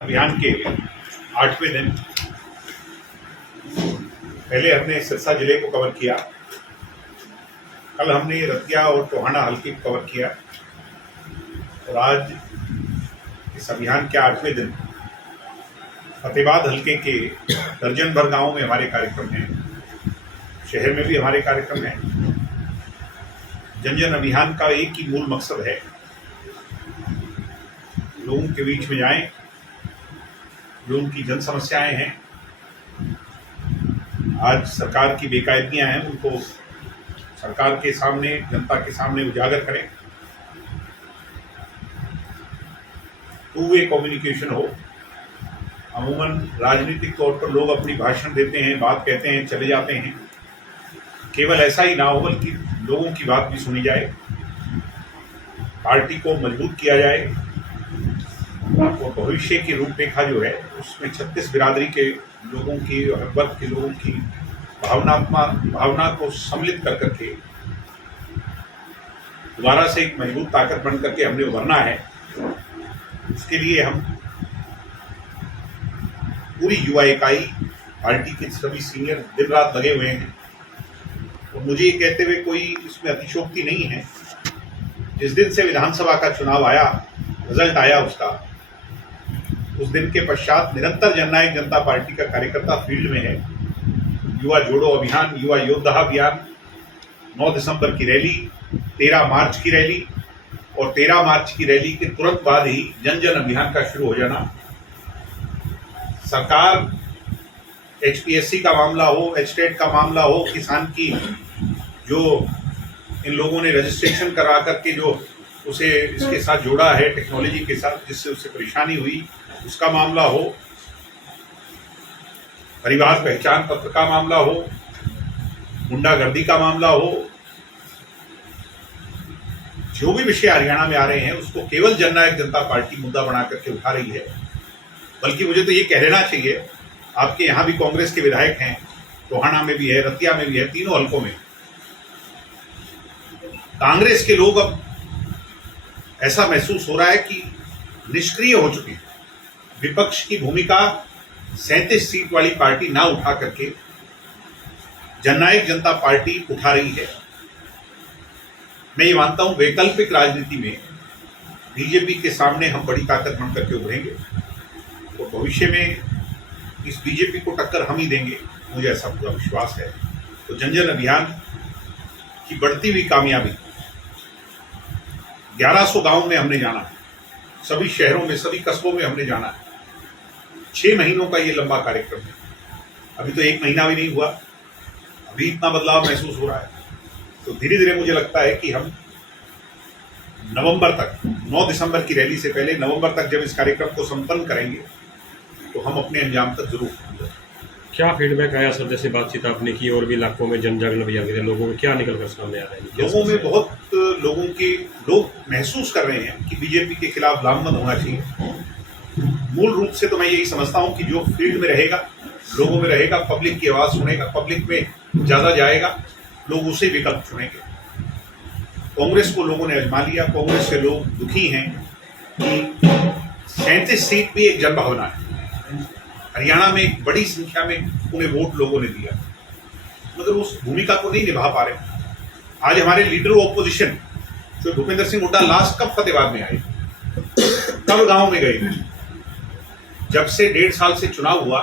अभियान के 8वें दिन पहले हमने सिरसा जिले को कवर किया। कल हमने रतिया और टोहाना हल्के को कवर किया और आज इस अभियान के 8वें दिन फतेहाबाद हल्के के दर्जन भर गांवों में हमारे कार्यक्रम हैं। शहर में भी हमारे कार्यक्रम हैं। जन जन अभियान का एक ही मूल मकसद है, लोगों के बीच में जाएं, जो उनकी जन समस्याएं हैं, आज सरकार की बेकायदगियां हैं, उनको सरकार के सामने, जनता के सामने उजागर करें। टू वे कम्युनिकेशन हो। अमूमन राजनीतिक तौर पर लोग अपनी भाषण देते हैं, बात कहते हैं, चले जाते हैं। केवल ऐसा ही ना हो बल्कि लोगों की बात भी सुनी जाए, पार्टी को मजबूत किया जाए और भविष्य की रूपरेखा जो है उसमें 36 बिरादरी के लोगों की और वर्ग के लोगों की भावना को सम्मिलित कर करके दोबारा से एक मजबूत ताकत बन करके हमने उभरना है। इसके लिए हम पूरी युवा इकाई, पार्टी के सभी सीनियर दिन रात लगे हुए हैं और मुझे ये कहते हुए कोई इसमें अतिशयोक्ति नहीं है। जिस दिन से विधानसभा का चुनाव आया, रिजल्ट आया उसका, उस दिन के पश्चात निरंतर जननायक जनता पार्टी का कार्यकर्ता फील्ड में है। युवा जोड़ो अभियान, युवा योद्धा अभियान, 9 दिसंबर की रैली, 13 मार्च की रैली और 13 मार्च की रैली के तुरंत बाद ही जन जन अभियान का शुरू हो जाना। सरकार HPSC का मामला हो, एचटेट का मामला हो, किसान की जो इन लोगों ने रजिस्ट्रेशन करा करके जो उसे इसके साथ जोड़ा है टेक्नोलॉजी के साथ, जिससे उससे परेशानी हुई, उसका मामला हो, परिवार पहचान पत्र का मामला हो, गुंडागर्दी का मामला हो, जो भी विषय हरियाणा में आ रहे हैं उसको केवल जननायक जनता पार्टी मुद्दा बना करके उठा रही है। बल्कि मुझे तो ये कह लेना चाहिए, आपके यहाँ भी कांग्रेस के विधायक हैं, टोहाना में भी है, रतिया में भी है, तीनों हल्कों में कांग्रेस के लोग अब ऐसा महसूस हो रहा है कि निष्क्रिय हो चुके हैं। विपक्ष की भूमिका 37 सीट वाली पार्टी ना उठा करके जननायक जनता पार्टी उठा रही है। मैं ये मानता हूं वैकल्पिक राजनीति में बीजेपी के सामने हम बड़ी ताकत बन करके उभरेंगे और भविष्य में इस बीजेपी को टक्कर हम ही देंगे, मुझे ऐसा पूरा विश्वास है। तो जन जन अभियान की बढ़ती हुई कामयाबी, 1100 गांव में हमने जाना है, सभी शहरों में, सभी कस्बों में हमने जाना है। 6 महीनों का ये लंबा कार्यक्रम है। अभी तो 1 महीना भी नहीं हुआ, अभी इतना बदलाव महसूस हो रहा है। तो धीरे धीरे मुझे लगता है कि हम नवंबर तक, 9 दिसंबर की रैली से पहले नवंबर तक जब इस कार्यक्रम को संपन्न करेंगे तो हम अपने अंजाम तक जरूर पहुंचेंगे। क्या फीडबैक आया सर? जैसे बातचीत आपने की और भी इलाकों में जन जागरण अभियान के लोगों में क्या निकल कर सामने आ रहा है? लोगों में बहुत लोग महसूस कर रहे हैं कि बीजेपी के खिलाफ लामबंद होना चाहिए। मूल रूप से तो मैं यही समझता हूं कि जो फील्ड में रहेगा, लोगों में रहेगा, पब्लिक की आवाज सुनेगा, पब्लिक में ज्यादा जाएगा, लोग उसे विकल्प चुनेंगे। कांग्रेस को लोगों ने आजमा लिया। कांग्रेस से लोग दुखी हैं कि 37 सीट भी एक जनभावना है। हरियाणा में एक बड़ी संख्या में उन्हें वोट लोगों ने दिया, मगर उस भूमिका को नहीं निभा पा रहे। आज हमारे लीडर ऑपोजिशन जो भूपेंद्र सिंह हुड्डा लास्ट कब फतेहाबाद में आए, कब गांव में गए? जब से 1.5 साल से चुनाव हुआ,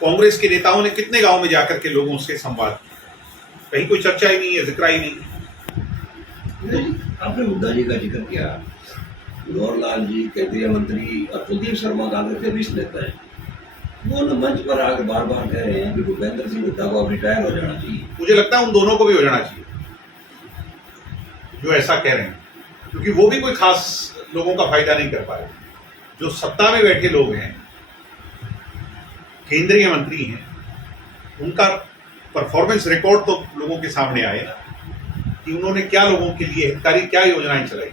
कांग्रेस के नेताओं ने कितने गांव में जाकर के लोगों से संवाद किया? कहीं कोई चर्चा ही नहीं है, जिक्र ही नहीं है। आपने हुड्डा जी का जिक्र किया, गौरलाल जी केंद्रीय मंत्री और कुलदीप शर्मा कांग्रेस के बीच नेता है, वो मंच पर आकर बार बार कह रहे हैं कि भूपेंद्र सिंह हुड्डा को अब रिटायर हो जाना चाहिए। मुझे लगता है उन दोनों को भी हो जाना चाहिए जो ऐसा कह रहे हैं, क्योंकि वो भी कोई खास लोगों का फायदा नहीं कर पा रहे। जो सत्ता में बैठे लोग हैं, केंद्रीय मंत्री हैं, उनका परफॉर्मेंस रिकॉर्ड तो लोगों के सामने आए कि उन्होंने क्या लोगों के लिए हितकारी क्या योजनाएं चलाई।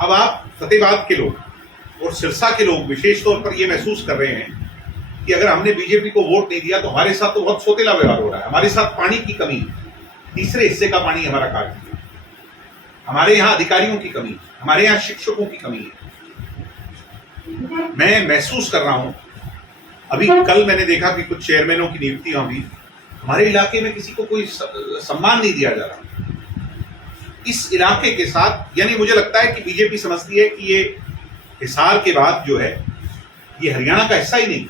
अब आप फतेहाबाद के लोग और सिरसा के लोग विशेष तौर पर यह महसूस कर रहे हैं कि अगर हमने बीजेपी को वोट नहीं दिया तो हमारे साथ तो बहुत सोतेला व्यवहार हो रहा है, हमारे साथ पानी की कमी है, तीसरे हिस्से का पानी हमारा काट दिया, हमारे यहाँ अधिकारियों की कमी है, हमारे यहाँ शिक्षकों की कमी है। मैं महसूस कर रहा हूं, अभी कल मैंने देखा कि कुछ चेयरमैनों की नियुक्तियां हुई, हमारे इलाके में किसी को कोई सम्मान नहीं दिया जा रहा इस इलाके के साथ। यानी मुझे लगता है कि बीजेपी समझती है कि ये हिसार के बाद जो है ये हरियाणा का हिस्सा ही नहीं।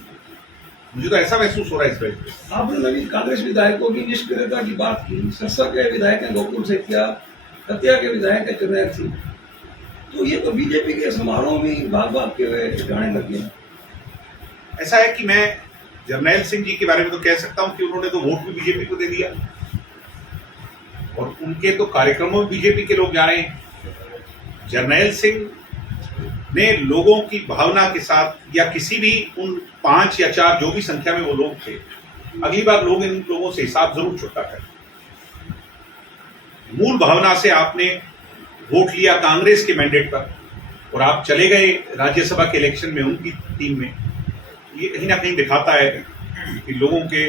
मुझे तो ऐसा महसूस हो रहा है इस वजह से। आपने नवीन कांग्रेस विधायकों की निष्क्रियता की बात की, सरसा के विधायक हैं गोकुल सेठिया, दतिया के विधायक हैं जरनैल सिंह, तो ये तो बीजेपी के समारोह में भाग भाग के हुए जाने लगे हैं। ऐसा है कि मैं जरनैल सिंह जी के बारे में तो कह सकता हूं कि उन्होंने तो वोट भी बीजेपी को दे दिया और उनके तो कार्यक्रमों में बीजेपी के लोग जा रहे हैं। जरनैल सिंह ने लोगों की भावना के साथ या किसी भी उन 5 या 4 जो भी संख्या में वो लोग थे, अगली बार लोग इन लोगों से हिसाब जरूर छुट्टा करें। मूल भावना से आपने वोट लिया कांग्रेस के मैंडेट पर और आप चले गए राज्यसभा के इलेक्शन में उनकी टीम में, ये कहीं ना कहीं दिखाता है कि लोगों के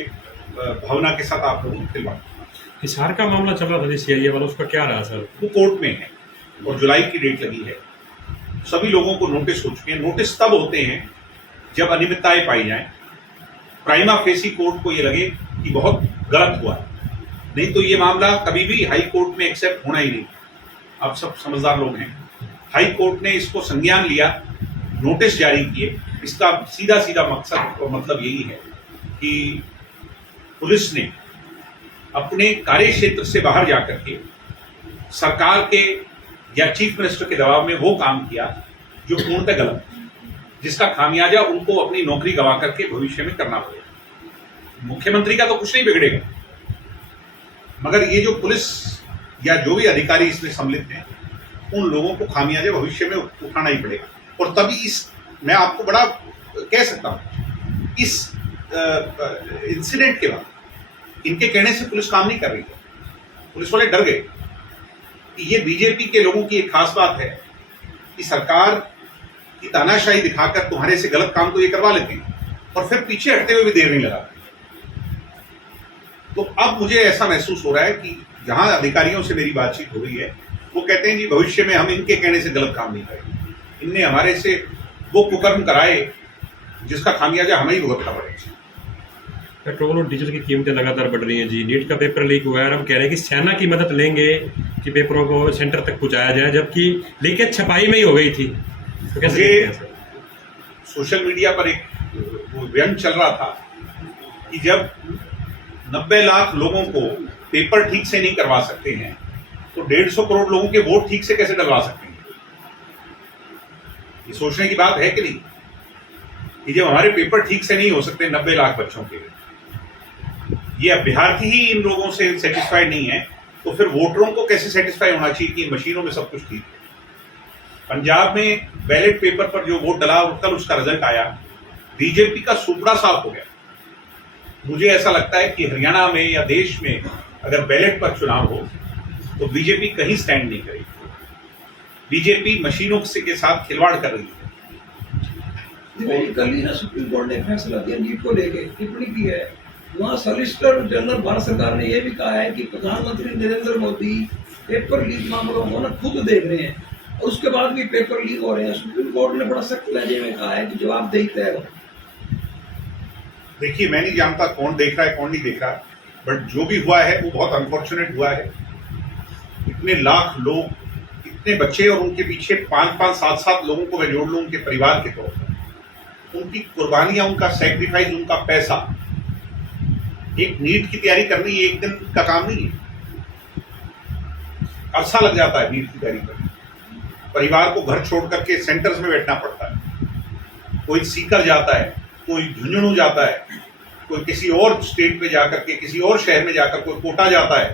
भावना के साथ आप लोगों ने खिलवाड़। हिसार का मामला चल रहा था सीआईए वाला, उसका क्या रहा सर? वो कोर्ट में है और जुलाई की डेट लगी है। सभी लोगों को नोटिस हो चुके हैं। नोटिस तब होते हैं जब अनियमितताएं पाई जाएं, प्राइमा फेसी कोर्ट को ये लगे कि बहुत गलत हुआ, नहीं तो ये मामला कभी भी हाई कोर्ट में एक्सेप्ट होना ही नहीं। आप सब समझदार लोग हैं। हाई कोर्ट ने इसको संज्ञान लिया, नोटिस जारी किए। इसका सीधा सीधा मकसद और मतलब यही है कि पुलिस ने अपने कार्य क्षेत्र से बाहर जाकर के सरकार के या चीफ मिनिस्टर के दबाव में वो काम किया जो पूर्णतः गलत, जिसका खामियाजा उनको अपनी नौकरी गंवा करके भविष्य में करना पड़ेगा। मुख्यमंत्री का तो कुछ नहीं बिगड़ेगा, मगर ये जो पुलिस या जो भी अधिकारी इसमें सम्मिलित हैं, उन लोगों को खामियाजा भविष्य में उठाना ही पड़ेगा। और तभी मैं आपको बड़ा कह सकता हूं, इस इंसिडेंट के बाद इनके कहने से पुलिस काम नहीं कर रही है। पुलिस वाले डर गए कि ये बीजेपी के लोगों की एक खास बात है कि सरकार की तानाशाही दिखाकर तुम्हारे से गलत काम तो ये करवा लेते हैं और फिर पीछे हटते हुए भी देर नहीं लगा। तो अब मुझे ऐसा महसूस हो रहा है कि जहां अधिकारियों से मेरी बातचीत हो रही है, वो कहते हैं कि भविष्य में हम इनके कहने से गलत काम नहीं करेंगे। इनने हमारे से वो कुकर्म कराए जिसका खामियाजा हमें ही भुगतना पड़ेगा। पेट्रोल और डीजल की कीमतें लगातार बढ़ रही हैं जी। नीट का पेपर लीक हुआ है और हम कह रहे हैं कि सेना की मदद लेंगे कि पेपरों को सेंटर तक पहुंचाया जाए, जबकि लीकेज छपाई में ही हो गई थी। तो कैसे देखते हैं सर? सोशल मीडिया पर एक वो व्यंग चल रहा था कि जब 90 लाख लोगों को पेपर ठीक से नहीं करवा सकते हैं तो 150 करोड़ लोगों के वोट ठीक से कैसे डलवा सकते हैं? ये सोचने की बात है कि नहीं कि जब हमारे पेपर ठीक से नहीं हो सकते 90 लाख बच्चों के, ये अभ्यर्थी ही इन लोगों से सेटिस्फाइड नहीं है, तो फिर वोटरों को कैसे सेटिस्फाई होना चाहिए कि मशीनों में सब कुछ ठीक है। पंजाब में बैलेट पेपर पर जो वोट डला और कल उसका रिजल्ट आया, बीजेपी का सुपड़ा साफ हो गया। मुझे ऐसा लगता है कि हरियाणा में या देश में अगर बैलेट पर चुनाव हो तो बीजेपी कहीं स्टैंड नहीं करेगी। बीजेपी मशीनों के साथ खिलवाड़ कर रही है। कल ही ना सुप्रीम कोर्ट ने फैसला दिया नीट को लेके, टिप्पणी की है। वहाँ सॉलिसिटर जनरल भारत सरकार ने यह भी कहा है कि प्रधानमंत्री नरेंद्र मोदी पेपर लीक मामलों को ना खुद देख रहे हैं और उसके बाद भी पेपर लीक हो रहे हैं। सुप्रीम कोर्ट ने बड़ा सख्त लहजे में कहा है कि जवाबदेही तय हो। देखिए, मैं नहीं जानता कौन देख रहा है कौन नहीं देख रहा, बट जो भी हुआ है वो बहुत अनफॉर्चुनेट हुआ है। इतने लाख लोग, इतने बच्चे और उनके पीछे 5-5, 7-7 लोगों को मैं जोड़ लूं उनके परिवार के तौर पर, उनकी कुर्बानियां, उनका सैक्रिफाइस, उनका पैसा। एक नीट की तैयारी करनी ये एक दिन का काम नहीं है, अरसा लग जाता है नीट की तैयारी करने। परिवार को घर छोड़ करके सेंटर्स में बैठना पड़ता है। कोई सीकर जाता है, कोई झुंझुनू जाता है, कोई किसी और स्टेट में जाकर के, किसी और शहर में जाकर कोई कोटा जाता है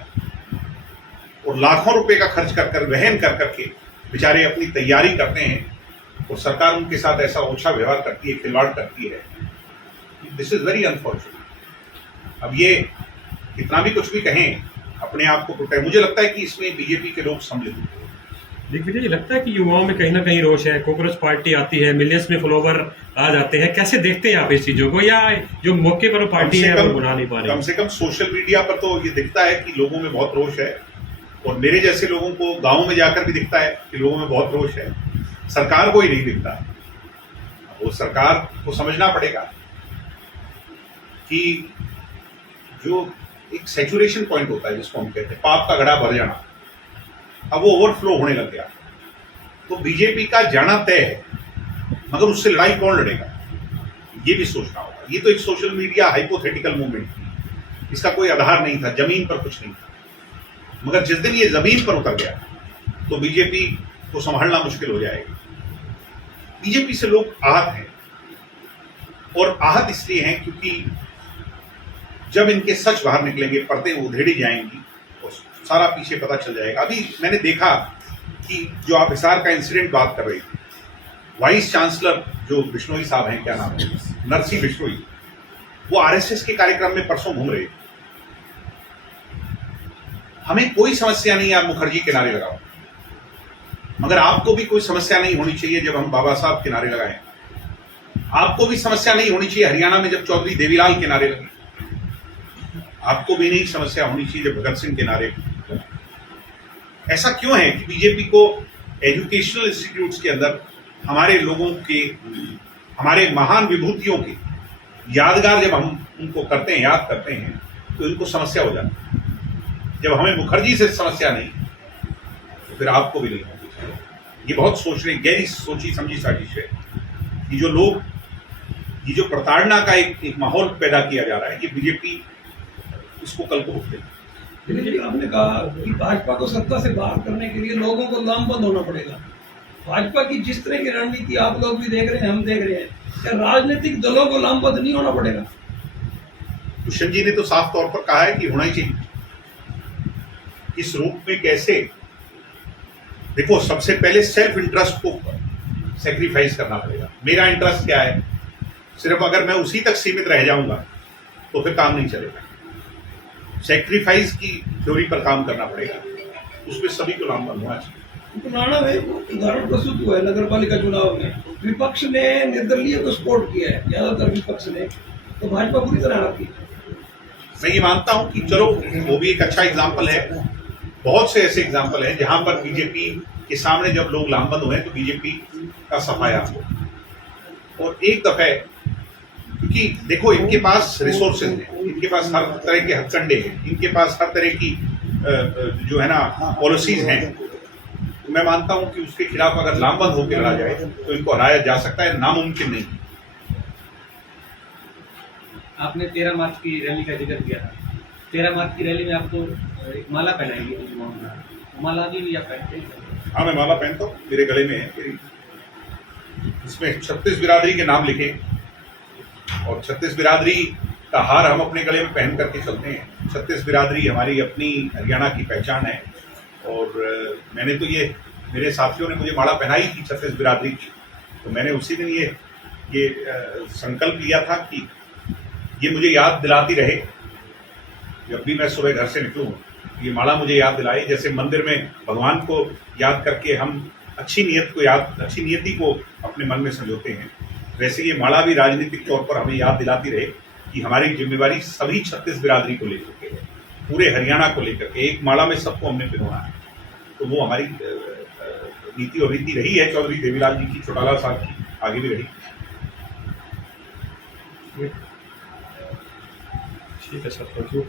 और लाखों रुपए का खर्च कर कर वहन कर करके बेचारे अपनी तैयारी करते हैं और सरकार उनके साथ ऐसा ओछा व्यवहार करती है, खिलवाड़ करती है। This is very unfortunate. अब ये कितना भी कुछ भी कहें, अपने आप को प्रोटेक्ट, मुझे लगता है कि इसमें बीजेपी के लोग सम्मिलित हैं। दिग्विजय जी, लगता है कि युवाओं में कहीं ना कहीं रोष है। कांग्रेस पार्टी आती है, मिलियंस में फॉलोवर आ जाते हैं, कैसे देखते हैं आप इस चीजों को, या जो मौके पर पार्टी है वो बना नहीं पा रही? कम से कम सोशल मीडिया पर तो ये दिखता है कि लोगों में बहुत रोष है और मेरे जैसे लोगों को गाँव में जाकर भी दिखता है कि लोगों में बहुत रोष है। सरकार को ही नहीं दिखता। वो सरकार को समझना पड़ेगा कि जो एक सैचुरेशन पॉइंट होता है जिसको हम कहते हैं पाप का घड़ा भर जाना, अब वो ओवरफ्लो होने लग गया। तो बीजेपी का जाना तय है, मगर उससे लड़ाई कौन लड़ेगा ये भी सोचना होगा। ये तो एक सोशल मीडिया हाइपोथेटिकल मूवमेंट थी, इसका कोई आधार नहीं था, जमीन पर कुछ नहीं था। मगर जिस दिन ये जमीन पर उतर गया तो बीजेपी को संभालना मुश्किल हो जाएगा। बीजेपी से लोग आहत हैं, और आहत इसलिए हैं क्योंकि जब इनके सच बाहर निकलेंगे, पर्दे उधेड़ी जाएंगी, तो सारा पीछे पता चल जाएगा। अभी मैंने देखा कि जो आप हिसार का इंसिडेंट बात कर रहे थे, वाइस चांसलर जो बिश्नोई साहब हैं, क्या नाम है, नरसिंह बिश्नोई, वो आरएसएस के कार्यक्रम में परसों घूम रहे थे। हमें कोई समस्या नहीं है आप मुखर्जी के नारे लगाओ, मगर आपको भी कोई समस्या नहीं होनी चाहिए जब हम बाबा साहब के नारे लगाएं। आपको भी समस्या नहीं होनी चाहिए हरियाणा में जब चौधरी देवीलाल के नारे लगे। आपको भी नहीं समस्या होनी चाहिए जब भगत सिंह के नारे लगे। ऐसा क्यों है कि बीजेपी को एजुकेशनल इंस्टीट्यूट्स के अंदर हमारे लोगों के, हमारे महान विभूतियों के यादगार जब हम उनको करते हैं, याद करते हैं, तो इनको समस्या हो जाती है। जब हमें मुखर्जी से समस्या नहीं तो फिर आपको भी नहीं होगी। ये बहुत सोचने, गहरी सोची समझी साजिश है। ये जो लोग, ये जो प्रताड़ना का एक माहौल पैदा किया जा रहा है, ये बीजेपी इसको कल को उठे। दिनेश जी, आपने कहा कि भाजपा को सत्ता से बाहर करने के लिए लोगों को लामबंद होना पड़ेगा। भाजपा की जिस तरह की रणनीति आप लोग भी देख रहे हैं, हम देख रहे हैं, क्या राजनीतिक दलों को लामबंद नहीं होना पड़ेगा? दुष्यंत जी ने तो साफ तौर पर कहा है कि होना ही चाहिए। इस रूप में कैसे? देखो, सबसे पहले सेल्फ इंटरेस्ट को सेक्रीफाइस करना पड़ेगा। मेरा इंटरेस्ट क्या है, सिर्फ अगर मैं उसी तक सीमित रह जाऊंगा तो फिर काम नहीं चलेगा। सेक्रीफाइस की थ्योरी पर काम करना पड़ेगा, उसमें सभी को लामबंद होना चाहिए। पुराना में उदाहरण प्रस्तुत हुआ है नगर पालिका चुनाव में, विपक्ष ने निर्दलीय को सपोर्ट किया है, ज्यादातर विपक्ष ने, तो भाजपा पूरी तरह हार गई। मैं ये मानता हूं कि चलो वो भी एक अच्छा एग्जाम्पल है। बहुत से ऐसे एग्जाम्पल हैं जहां पर बीजेपी के सामने जब लोग लामबंद हुए तो बीजेपी का सफाया हो। और एक दफे, क्योंकि देखो इनके पास रिसोर्सेज हैं, इनके पास हर तरह के हथकंडे हैं, इनके पास हर तरह की जो है ना पॉलिसीज हैं, तो मैं मानता हूं कि उसके खिलाफ अगर लामबंद होकर लड़ा जाए तो इनको हराया जा सकता है, नामुमकिन नहीं। आपने 13 मार्च की रैली का जिक्र किया था। 13 मार्च की रैली में आपको एक माला पहनाएगी, माला भी आप पहनते हैं? हाँ, मैं माला पहनता हूँ, मेरे गले में है। इसमें 36 बिरादरी के नाम लिखे, और 36 बिरादरी का हार हम अपने गले में पहन करके चलते हैं। 36 बिरादरी हमारी अपनी हरियाणा की पहचान है। और मैंने तो ये, मेरे साथियों ने मुझे माला पहनाई थी 36 बिरादरी की, तो मैंने उसी दिन ये संकल्प लिया था कि ये मुझे याद दिलाती रहे जब भी मैं सुबह घर से निकलूँ, ये माला मुझे याद दिलाए। जैसे मंदिर में भगवान को याद करके हम अच्छी नियति को अपने मन में संजोते हैं, वैसे ये माला भी राजनीतिक तौर पर हमें याद दिलाती रहे कि हमारी जिम्मेवारी सभी 36 बिरादरी को लेकर के है, पूरे हरियाणा को लेकर के। एक माला में सबको हमने पिरोना है, तो वो हमारी नीति और रीति रही है चौधरी देवीलाल जी की, चौटाला साहब की, आगे भी रही। ठीक है सर, थैंक यू।